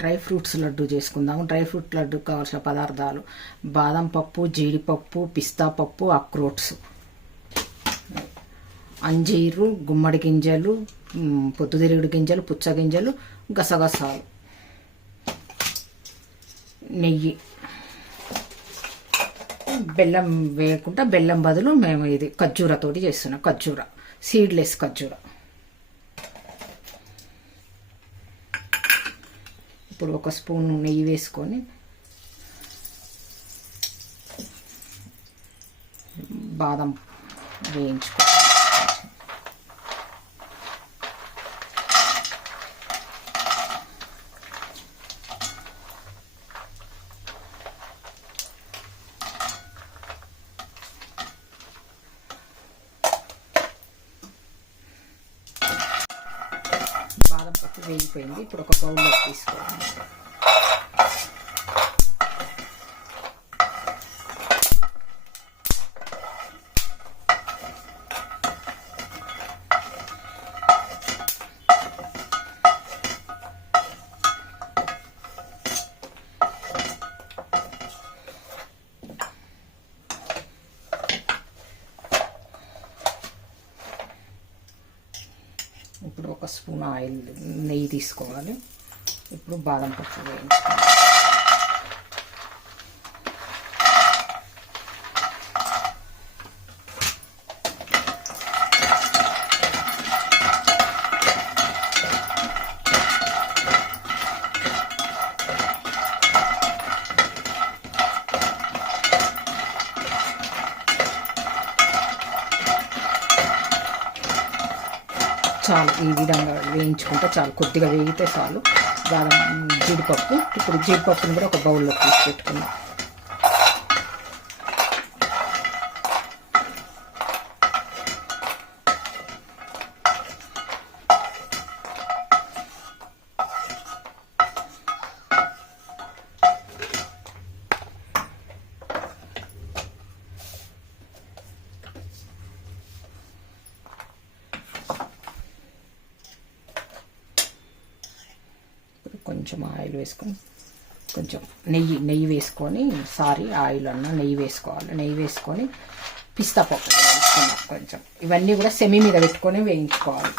Dry fruits laddu చేసుకుందాము. Dry fruit laddu కావాల్సిన పదార్థాలు: బాదం పప్పు, జీడిపప్పు, పిస్తా పప్పు, అక్రోట్స్, అంజీరు, గుమ్మడి గింజలు, పొద్దుతిరుగుడు గింజలు, పుచ్చ గింజలు, గసగసాలు, నెయ్యి. బెల్లం వేయకుండా బెల్లం బదులు మేము ఇది ఖర్జూరతోటి చేస్తున్నాం. ఖర్జూర, సీడ్లెస్ ఖర్జూర. ఇప్పుడు ఒక స్పూన్ నెయ్యి వేసుకొని బాదం వేయించుకో. బాదం పప్పు వేగిపోయింది. ఇప్పుడు ఒక బౌల్లో తీసుకోవాలి. ఇప్పుడు ఒక స్పూన్ ఆయిల్ నెయ్యి తీసుకోవాలి. ఇప్పుడు బాదం పప్పు వేయించుకోవాలి. చాలు, ఈ విధంగా వేయించుకుంటే చాలు. కొద్దిగా వేగితే చాలు. బాదం, జీడిపప్పు. ఇప్పుడు జీడిపప్పుని కూడా ఒక బౌల్లో తీసి పెట్టుకుందాం. కొంచెం ఆయిల్ వేసుకొని, కొంచెం నెయ్యి వేసుకొని, నెయ్యి వేసుకోవాలి. నెయ్యి వేసుకొని పిస్తా పప్పు వేసుకున్నాం. కొంచెం ఇవన్నీ కూడా సెమీ మీద పెట్టుకొని వేయించుకోవాలి.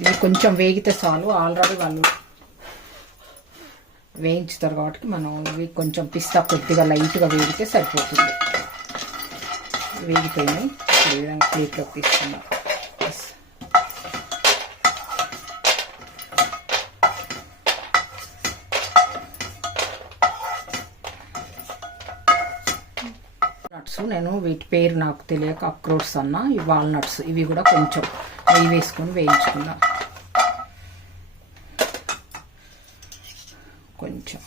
ఇవి కొంచెం వేగితే చాలు. ఆల్రెడీ వాళ్ళు వేయించుతారు కాబట్టి మనం ఇవి కొంచెం పిస్తా కొద్దిగా లైట్గా వేగితే సరిపోతుంది. వేగిపోయినాయి. ఈ విధంగా ప్లేట్లోకి తీసుకున్నాం. నట్స్, నేను వీటి పేరు నాకు తెలియక అక్రోట్స్ అన్న. ఈ వాల్నట్స్, ఇవి కూడా కొంచెం నెయ్యి వేసుకొని వేయించుకుందాం. కొంచెం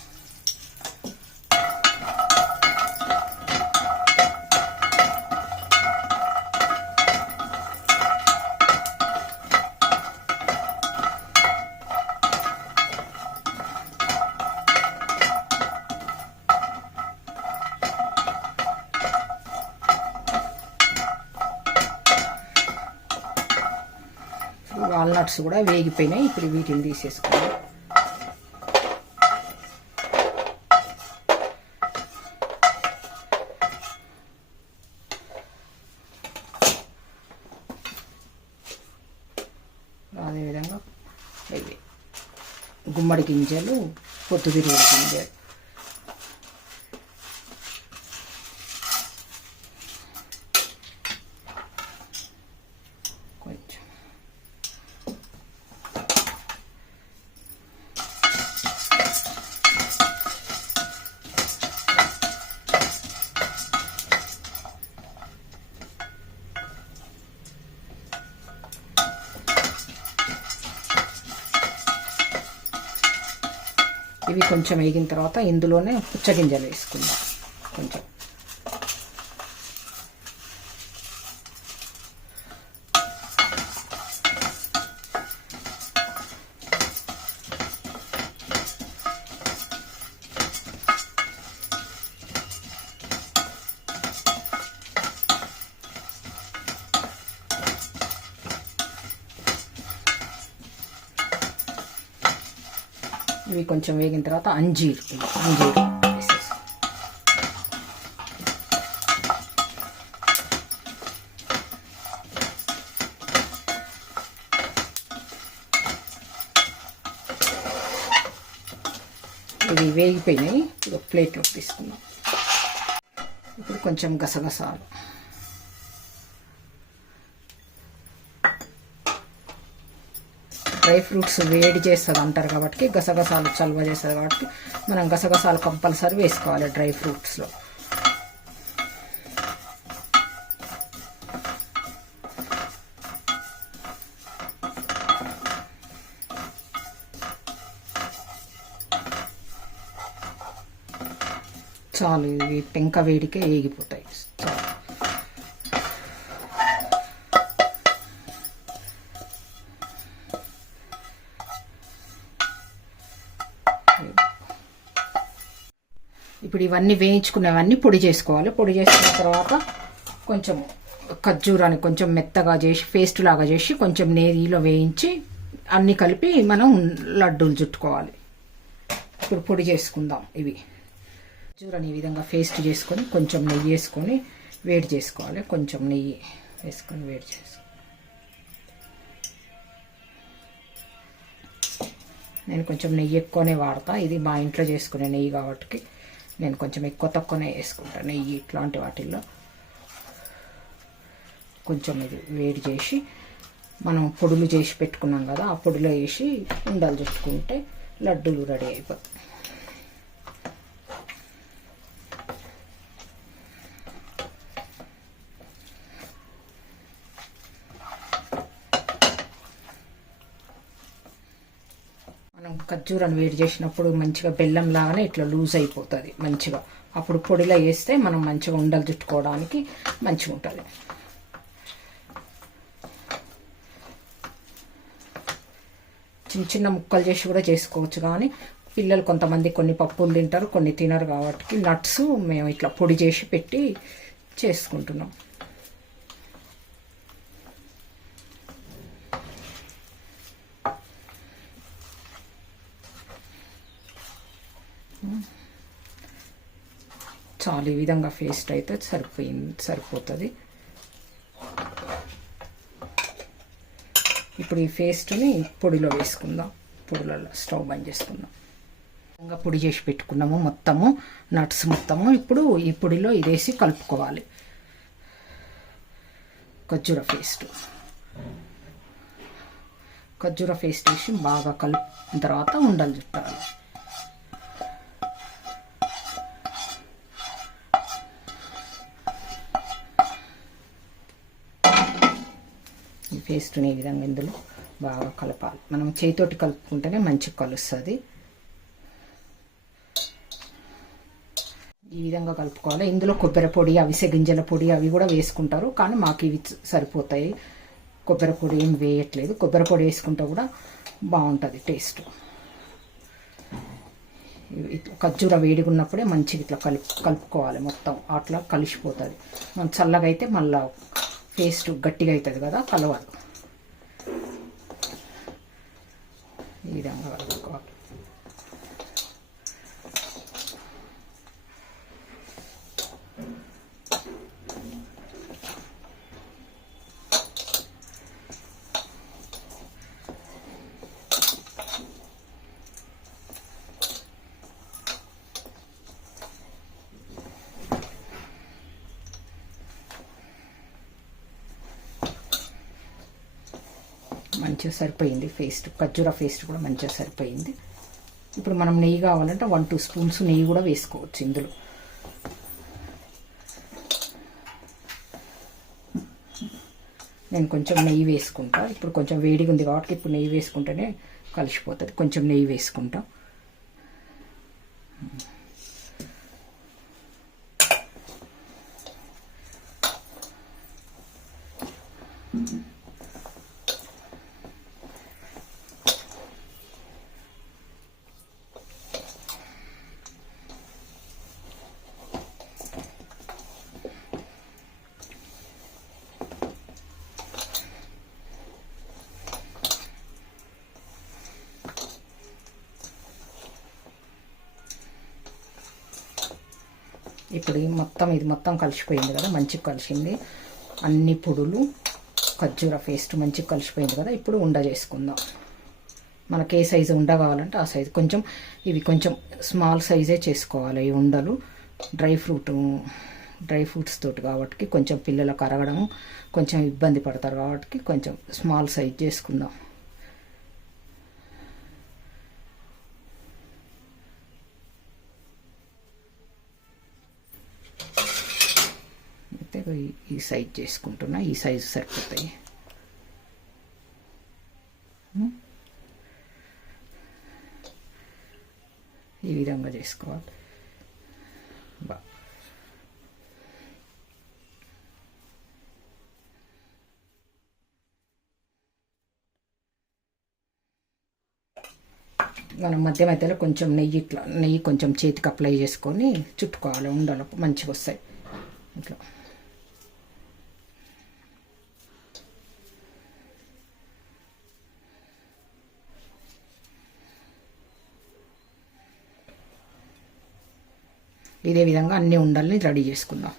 వాల్నట్స్ కూడా వేగిపోయినాయి. ఇప్పుడు వీటిని తీసేసుకోవాలి. అదేవిధంగా ఇవి గుమ్మడి గింజలు, పొద్దుతిరుగుడు గింజలు, కొంచెం ఇవి కొంచెం వేగిన తర్వాత ఇందులోనే పుచ్చగింజలు వేసుకుందాం. కొంచెం ఇవి కొంచెం వేగిన తర్వాత అంజీరు వేసేసి ఇవి వేగిపోయినాయి. ఇప్పుడు ప్లేట్లోకి తీసుకుందాం. ఇప్పుడు కొంచెం గసగసాలు, డ్రై ఫ్రూట్స్ వేడి చేస్తుంది అంటారు కాబట్టి, గసగసాలు చల్వ చేస్తుంది కాబట్టి మనం గసగసాలు కంపల్సరీ వేసుకోవాలి డ్రై ఫ్రూట్స్లో. చాలు, ఇవి పెంక వేడికే వేగిపోతాయి. చాలు. ఇప్పుడు ఇవన్నీ వేయించుకున్నవన్నీ పొడి చేసుకోవాలి. పొడి చేసుకున్న తర్వాత కొంచెం ఖర్జూరాన్ని కొంచెం మెత్తగా చేసి పేస్ట్ లాగా చేసి కొంచెం నెయ్యిలో వేయించి అన్నీ కలిపి మనం లడ్డూలు చుట్టుకోవాలి. ఇప్పుడు పొడి చేసుకుందాం. ఇవి ఖర్జూరాన్ని ఈ విధంగా పేస్ట్ చేసుకొని కొంచెం నెయ్యి వేసుకొని వేడి చేసుకోవాలి. కొంచెం నెయ్యి వేసుకొని వేడి చేసుకోవాలి. నేను కొంచెం నెయ్యి ఎక్కువనే వాడతా. ఇది మా ఇంట్లో చేసుకునే నెయ్యి కాబట్టి నేను కొంచెం ఎక్కువ తక్కువనే వేసుకుంటాను నెయ్యి. ఇట్లాంటి వాటిల్లో కొంచెం ఇది వేడి చేసి మనం పొడులు చేసి పెట్టుకున్నాం కదా, ఆ పొడిలో వేసి ఉండలు చుట్టుకుంటే లడ్డూలు రెడీ అయిపోతాయి. మనం ఖర్జూరాన్ని వేడి చేసినప్పుడు మంచిగా బెల్లం లాగానే ఇట్లా లూజ్ అయిపోతుంది మంచిగా. అప్పుడు పొడిలో వేస్తే మనం మంచిగా ఉండలు చుట్టుకోవడానికి మంచిగా ఉంటుంది. చిన్న చిన్న ముక్కలు చేసి కూడా చేసుకోవచ్చు, కానీ పిల్లలు కొంతమంది కొన్ని పప్పులు తింటారు, కొన్ని తినరు కాబట్టి నట్స్ మేము ఇట్లా పొడి చేసి పెట్టి చేసుకుంటున్నాం. చాలు, ఈ విధంగా పేస్ట్ అయితే సరిపోతుంది. ఇప్పుడు ఈ పేస్ట్ని పొడిలో వేసుకుందాం. పొడిలో స్టవ్ బంద్ చేసుకుందాం. విధంగా పొడి చేసి పెట్టుకున్నాము మొత్తము నట్స్ మొత్తము. ఇప్పుడు ఈ పొడిలో ఇదేసి కలుపుకోవాలి. ఖర్జూర పేస్ట్ వేసి బాగా కలిపిన తర్వాత ఉండలు చుట్టాలి. ఈ పేస్ట్ని ఈ విధంగా ఇందులో బాగా కలపాలి. మనం చేతితోటి కలుపుకుంటేనే మంచిగా కలుస్తుంది. ఈ విధంగా కలుపుకోవాలి. ఇందులో కొబ్బరి పొడి, అవిసె గింజల పొడి అవి కూడా వేసుకుంటారు, కానీ మాకు ఇవి సరిపోతాయి. కొబ్బరి పొడి ఏం వేయట్లేదు. కొబ్బరి పొడి వేసుకుంటే కూడా బాగుంటుంది టేస్ట్. ఖర్జూర వేడిగా ఉన్నప్పుడే మంచిగా ఇట్లా కలుపుకోవాలి మొత్తం. అట్లా కలిసిపోతుంది. మనం చల్లగా అయితే మళ్ళీ పేస్ట్ గట్టిగా అవుతుంది కదా, కలవాలి. ఈ విధంగా కలుపుకోవాలి. మంచిగా సరిపోయింది పేస్ట్. ఖర్జూర పేస్ట్ కూడా మంచిగా సరిపోయింది. ఇప్పుడు మనం నెయ్యి కావాలంటే 1-2 స్పూన్స్ నెయ్యి కూడా వేసుకోవచ్చు ఇందులో. నేను కొంచెం నెయ్యి వేసుకుంటా. ఇప్పుడు కొంచెం వేడిగా ఉంది కాబట్టి ఇప్పుడు నెయ్యి వేసుకుంటేనే కలిసిపోతుంది. కొంచెం నెయ్యి వేసుకుంటా. ఇప్పుడు ఇది మొత్తం కలిసిపోయింది కదా, మంచిగా కలిసింది. అన్ని పొడులు ఖర్జూర పేస్ట్ మంచిగా కలిసిపోయింది కదా. ఇప్పుడు ఉండ చేసుకుందాం. మనకి ఏ సైజు ఉండ కావాలంటే ఆ సైజు. ఇవి కొంచెం స్మాల్ సైజే చేసుకోవాలి ఈ ఉండలు. డ్రై ఫ్రూట్స్ తోటి కాబట్టి కొంచెం పిల్లలకు అరగడం కొంచెం ఇబ్బంది పడతారు కాబట్టి కొంచెం స్మాల్ సైజ్ చేసుకుందాం. అయితే ఈ సైజ్ చేసుకుంటున్నా. ఈ సైజు సరిపోతాయి. ఈ విధంగా చేసుకోవాలి. మనం మధ్య మధ్యలో కొంచెం నెయ్యి కొంచెం చేతికి అప్లై చేసుకొని చుట్టుకోవాలి. ఉండలు మంచిగా వస్తాయి ఇట్లా. ఇదే విధంగా అన్ని ఉండల్ని రెడీ చేసుకుందాం.